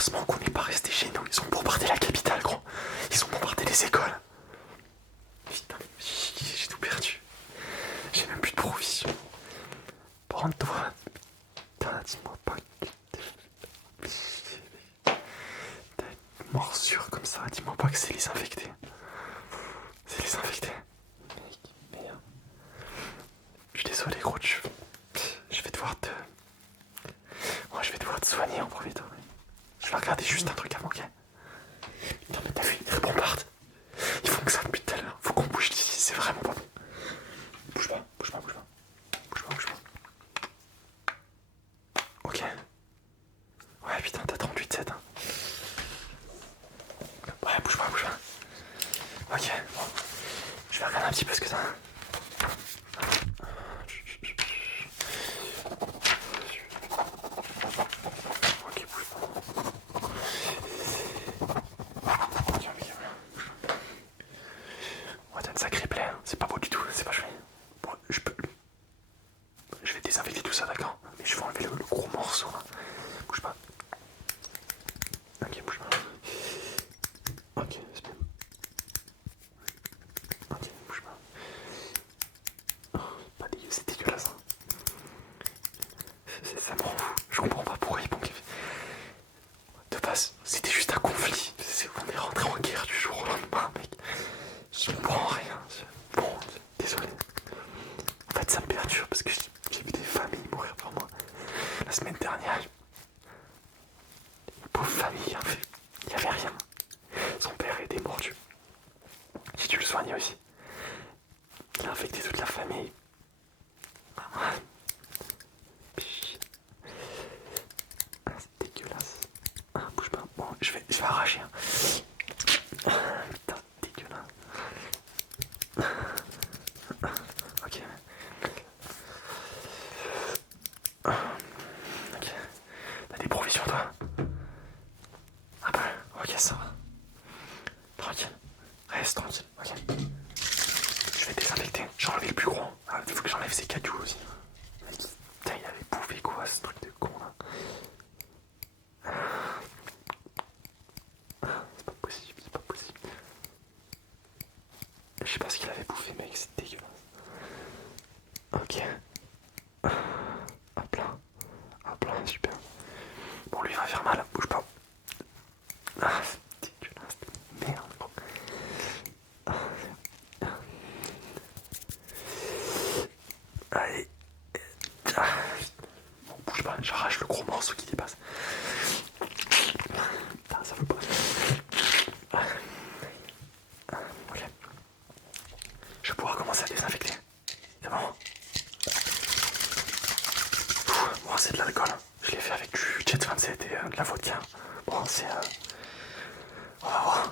Heureusement qu'on n'est pas resté chez nous. Ils ont bombardé la capitale, gros. Ils ont bombardé les écoles. Putain, j'ai tout perdu. J'ai même plus de provisions. Prends-toi. Putain, dis-moi pas que t'as une morsure comme ça. Dis-moi pas que c'est les infectés. C'est les infectés. Mec, merde. Je suis désolé, gros. Je vais devoir te. Moi, je vais devoir te soigner en premier temps. Je vais regarder juste un truc avant, ok? Putain, mais t'as vu, ils rebombardent. Ils font que ça depuis tout à l'heure. Faut qu'on bouge d'ici, c'est vraiment pas bon. Bouge pas, bouge pas, bouge pas. Bouge pas, bouge pas. Ok. Ouais, putain, t'as 38,7. Hein. Ouais, bouge pas, bouge pas. Ok, bon. Je vais regarder un petit peu ce que t'as. Ok, bouge pas. Ok, ok, ouais, t'as une sacrée plaie, hein. C'est pas beau du tout, c'est pas joli. Bon, je vais désinfecter tout ça, d'accord? Mais je vais enlever le gros morceau là. Bouge pas. Ok, bouge pas. Ok, c'est bien. Ok, bouge pas. Oh, pas dégueu, c'est dégueulasse. Hein. Ça me rend fou. Je comprends pas pourquoi ils bon. De base, c'était juste un conflit. On est rentré en guerre du jour au lendemain, mec. Je comprends rien. Bon, désolé. En fait, ça me perturbe parce que j'ai vu des familles mourir devant moi. La semaine dernière, une pauvre famille, en fait, il n'y avait rien. Son père était mordu. J'ai dû le soigner aussi. Il a infecté toute la famille. Ah, c'est dégueulasse. Ah, bouge pas. Bon, je vais arracher. Hein. Putain, dégueulasse. Ok. Ok. T'as des provisions, toi? Ah bah, ok, ça va. Tranquille. Reste tranquille, ok. Je vais désinfecter. J'ai enlevé le plus gros. Ah, il faut que j'enlève ces cailloux aussi. Putain, il avait bouffé quoi, ce truc de con là? C'est pas possible, c'est pas possible. Je sais pas ce qu'il avait bouffé, mec, c'est dégueulasse. Ok. Hop là. Hop là, super. Bon, lui il va faire mal, bouge pas. Ah, c'est dégueulasse. Merde. Allez. Ah. Bon, bouge pas, j'arrache le gros morceau qui dépasse. Putain, ça veut pas. Ok. Je vais pouvoir commencer à désinfecter. C'est bon. Bon, c'est de l'alcool. Je l'ai fait avec du Jet 27 et de la vodka. Bon, c'est. On va voir.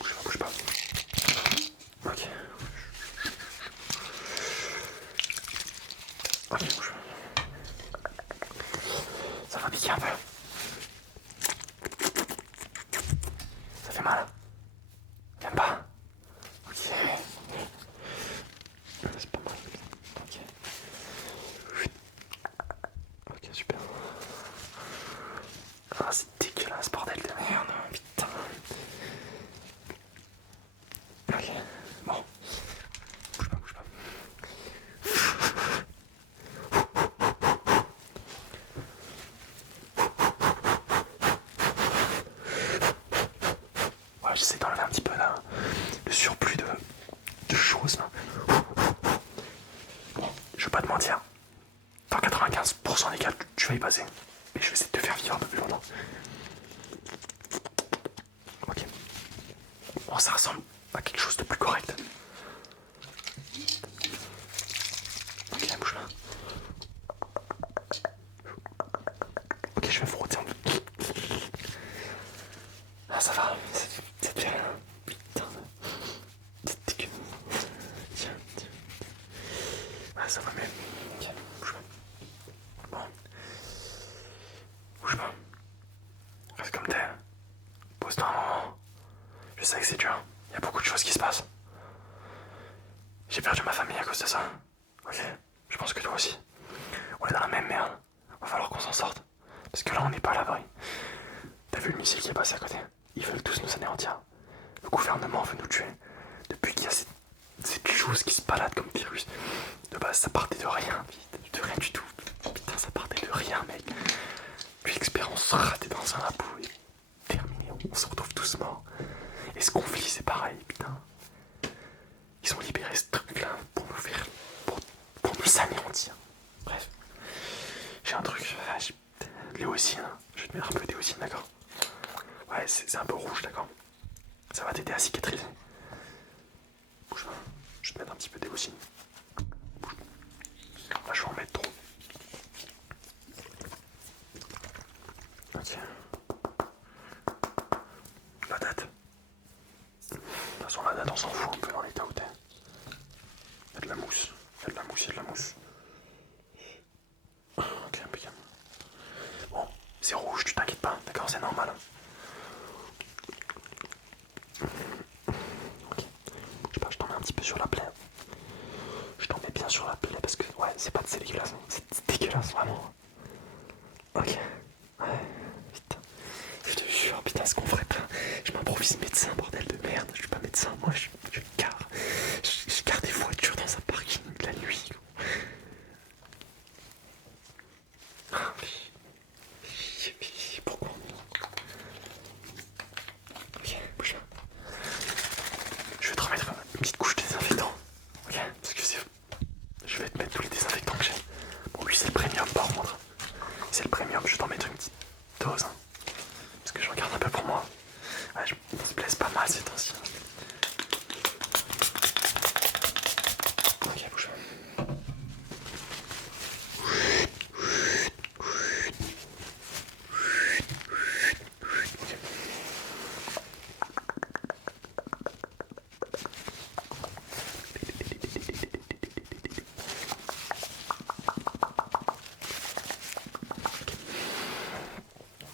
Bouge pas, bouge pas. Ok. Ok, bouge pas. Ça va piquer un peu. Ça fait mal. Même pas. Ok. C'est pas mal. Ok. Ok, super. Ah, c'est dégueulasse, bordel de merde. Putain. Ok. Bon. Bouge pas, bouge pas. Ouais, j'essaie d'enlever un petit peu là, le surplus de choses là. Bon, je vais pas te mentir. Dans 95% des cas, tu vas y passer. Mais je vais essayer de te faire vivre un peu plus longtemps. Ok. Bon, ça ressemble à quelque chose de plus correct. Ok, bouge là. Ok, je vais me frotter un peu. Ah, ça va. Ça te fait rien. Putain. C'est dégueu. Tiens, tiens. Ah, ça va mieux. Ok, bouge pas. Bon. Bouge pas. Reste comme t'es. Pose-toi un moment. Je sais que c'est dur. Il y a beaucoup de choses qui se passent. J'ai perdu ma famille à cause de ça. Ok. Je pense que toi aussi. On est dans la même merde. Va falloir qu'on s'en sorte. Parce que là, on n'est pas à l'abri. T'as vu le missile qui est passé à côté? Ils veulent tous nous anéantir. Le gouvernement veut nous tuer. Depuis qu'il y a cette chose qui se balade comme virus. De base, ça partait de rien, de rien du tout. Putain, ça partait de rien, mec. Puis l'expérience ratée dans un labo et terminé. On se retrouve tous morts. Et ce conflit, c'est pareil, putain. Ils ont libéré ce truc-là pour nous faire. Pour nous anéantir. Bref. J'ai un truc. Léocine. Je vais te mettre un peu d'éocine, d'accord? Ouais, c'est un peu rouge, d'accord? Ça va t'aider à cicatriser. Bouge pas. Je vais te mettre un petit peu d'éocine. Bouge pas. Là, je vais en mettre trop. Ok. La date. De toute façon, la date, on s'en fout un peu dans l'état où t'es. Il y a de la mousse. Il y a de la mousse, il y a de la mousse. Ok, impeccable. Bon, c'est rouge, tu t'inquiètes pas, d'accord, c'est normal. Ok. Je sais pas, je t'en mets un petit peu sur la plaie. Je t'en mets bien sur la plaie parce que, ouais, c'est dégueulasse. C'est dégueulasse, vraiment. Ok. Ouais, putain. Je te jure, putain, ce qu'on ferait pas. Je m'improvise médecin, bordel de merde. Je suis pas médecin, moi, je gare. Je garde des voitures dans un parking la nuit. Pourquoi on est là? Ok, bouge pas. Je vais te remettre une petite couche de désinfectant. Ok, parce que je vais te mettre tous les désinfectants que j'ai. Bon, lui, c'est le premium par contre. C'est le premium, je vais t'en mettre une petite dose. Hein, parce que je regarde un peu pour moi. Ouais, je me blesse pas mal ces temps-ci. Ok, bouge pas.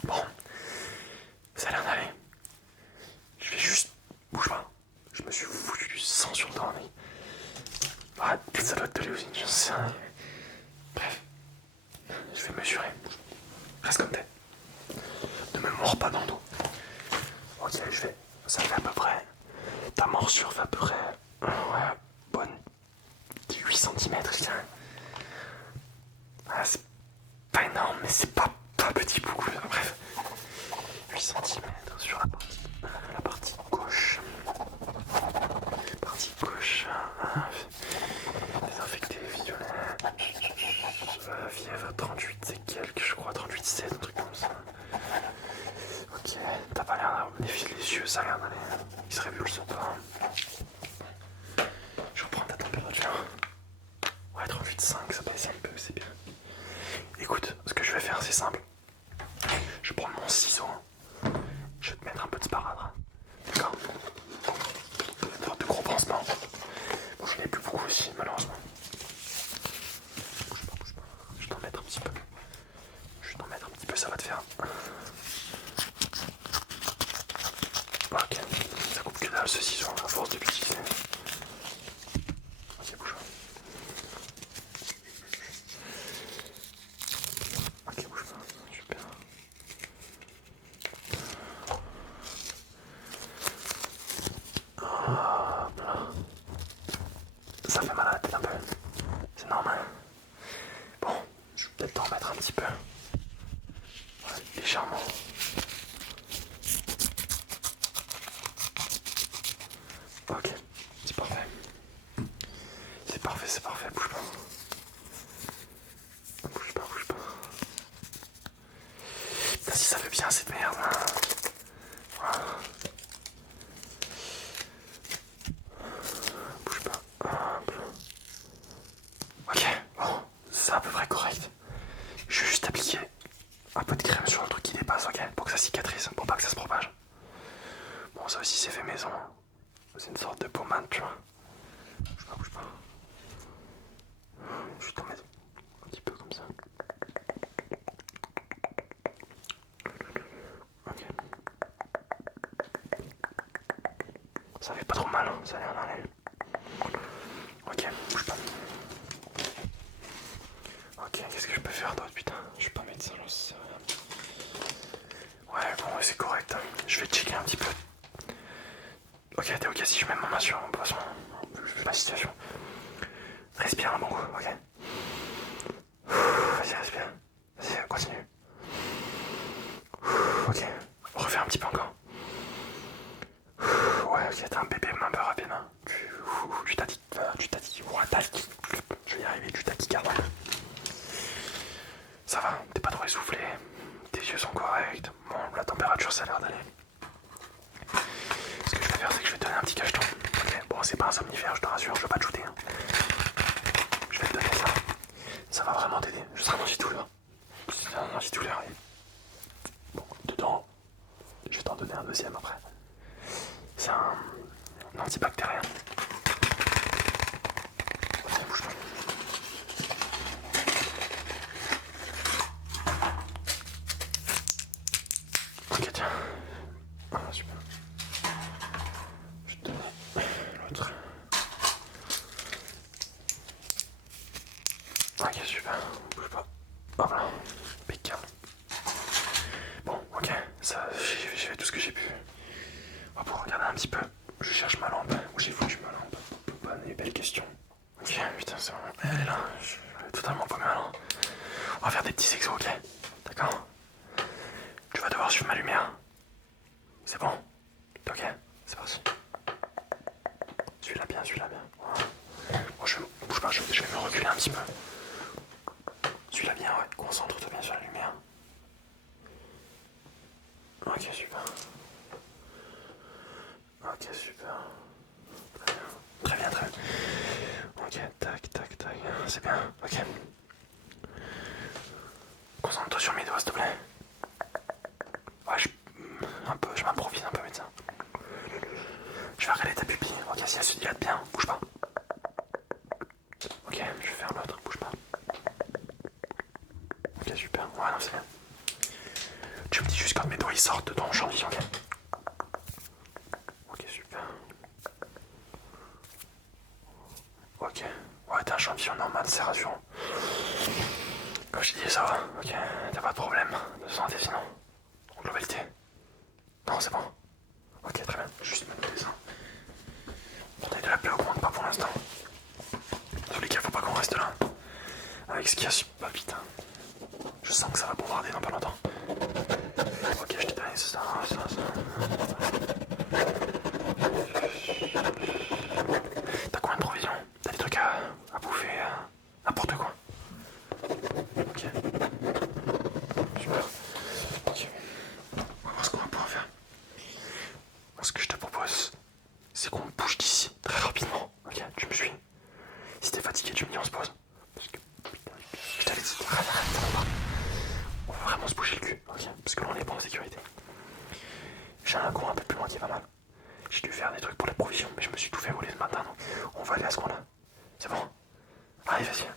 Bon, ça a l'air d'aller. Je vais juste. Bouge pas. Je me suis foutu du sang sur le doigt, mais. Ah, ça doit être de l'éosine, j'en sais rien. Bref. Je vais mesurer. Reste comme t'es. Ne me mords pas dans le dos. Ok, je vais. Ça fait à peu près. Ta morsure fait à peu près. Ouais, bonne. 8 cm, je dirais. Ah, c'est pas énorme, mais c'est pas petit beaucoup. Bref. 8 cm sur la partie gauche. Partie gauche. Désinfecté, violet. Fièvre 38 c'est quelques, je crois, 38,7, un truc comme ça. Ok, t'as pas l'air d'avoir les yeux, ça a l'air d'aller. Il se révulse pas. Je reprends ta température. Ouais, 38,5, ça baisse un peu, c'est bien. Écoute, ce que je vais faire, c'est simple. Je vais prendre mon ciseau. Je vais te mettre un peu de sparadrap. D'accord? Je vais te faire de gros pansements. Bon, j'en ai plus beaucoup aussi, malheureusement. Bouge pas, bouge pas. Je vais t'en mettre un petit peu. Je vais t'en mettre un petit peu, ça va te faire. Ok, ça coupe que dalle ce ciseau à force de l'utiliser. Ok, bouge pas. Ok, bouge pas. Super. Hop là. Ça fait mal à la tête un peu. C'est normal. Bon, je vais peut-être t'en remettre un petit peu. Ouais, légèrement. Ok, c'est parfait. C'est parfait, bouge pas. Bouge pas, bouge pas. Putain, si ça fait bien cette merde. Hein. Voilà. Bouge pas. Hop. Ok, bon, c'est à peu près correct. Je vais juste appliquer un peu de crème sur le truc qui dépasse, ok? Pour que ça cicatrise, pour pas que ça se propage. Bon, ça aussi c'est fait maison. C'est une sorte de pommade, tu vois. Bouge pas, bouge pas. Je vais t'en mettre un petit peu comme ça. Ok. Ça fait pas trop mal, hein. Ça a l'air d'aller. Ok, bouge pas. Ok, qu'est-ce que je peux faire d'autre, putain? Je suis pas médecin, j'en sais rien. je vais checker un petit peu. Ok, t'es ok si je mets ma main sur la situation. Respire un bon coup, ok. Vas-y, respire. Vas-y, continue. Ok, refais un petit peu encore. Ouais, ok, t'es un bébé un peu rapide. Hein. Tu t'as dit, je vais y arriver, tu tachycarde. Ça va, t'es pas trop essoufflé, tes yeux sont corrects. Bon, la température ça a l'air d'aller. Ce que je vais faire, c'est que je vais te donner un petit cacheton. Ok, bon, c'est pas un somnifère, je te rassure, je vais pas te shooter. Hein. Je vais te donner ça. Ça va vraiment t'aider. Je serai un antidouleur. C'est un antidouleur. Bon, dedans, je vais t'en donner un deuxième après. C'est un antibactérien. Tiens, bouge pas. Ok, tiens. Ah, super. Je vais te donner l'autre. Ok, super. Bouge pas. Hop là. Impeccable. Bon, ok. Ça, j'ai fait tout ce que j'ai pu. On va pouvoir regarder un petit peu. Je cherche ma lampe. Où j'ai foutu ma lampe? Bonne et belle question. Ok, putain, c'est bon. Elle est là. Je suis totalement pas mal. Hein. On va faire des petits exos, ok? D'accord? Tu vas devoir suivre ma lumière. C'est bon? Ok, c'est parti. Suis-la bien, suis-la bien. Bon, bouge pas, je vais me reculer un petit peu. Suis-la bien, ouais. Concentre-toi bien sur la lumière. Ok, super. Ok, super. Très bien, très bien. Ok, tac, tac, tac. C'est bien, ok. Concentre-toi sur mes doigts, s'il te plaît. Ouais, je m'improvise un peu, médecin. Je vais regarder ta pupille. Ok, si elle se dilate bien, bouge pas. Ok, je vais faire l'autre, bouge pas. Ok, super. Ouais, non, c'est bien. Tu me dis juste quand mes doigts ils sortent de ton champ de vision, ok? Ok, super. Ok. Ouais, t'as un champ de vision normal, c'est rassurant. Comme je dis, ça va. Ok, t'as pas de problème de santé sinon. En globalité. Non, c'est bon. Ok, très bien. Juste me noter ça. La taille de la plaie augmente pas pour l'instant. Dans tous les cas, faut pas qu'on reste là. Avec ce qu'il y a, pas vite. Je sens que ça va bombarder dans pas longtemps. Ok, je t'ai donné ça. T'as combien de provisions? T'as des trucs à bouffer? N'importe quoi. Ok. Super. Ok. On va voir ce qu'on va pouvoir faire. Moi, ce que je te propose, c'est qu'on bouge d'ici très rapidement. Ok, tu me suis. Si t'es fatigué, tu me dis on se pose. Parce que, putain, je t'avais dit, arrête. On va vraiment se bouger le cul, ok? Parce que là, on est pas en sécurité. J'ai un coin un peu plus loin qui va mal. J'ai dû faire des trucs pour la provision, mais je me suis tout fait voler ce matin, donc on va aller à ce coin-là. C'est bon? Allez, vas-y.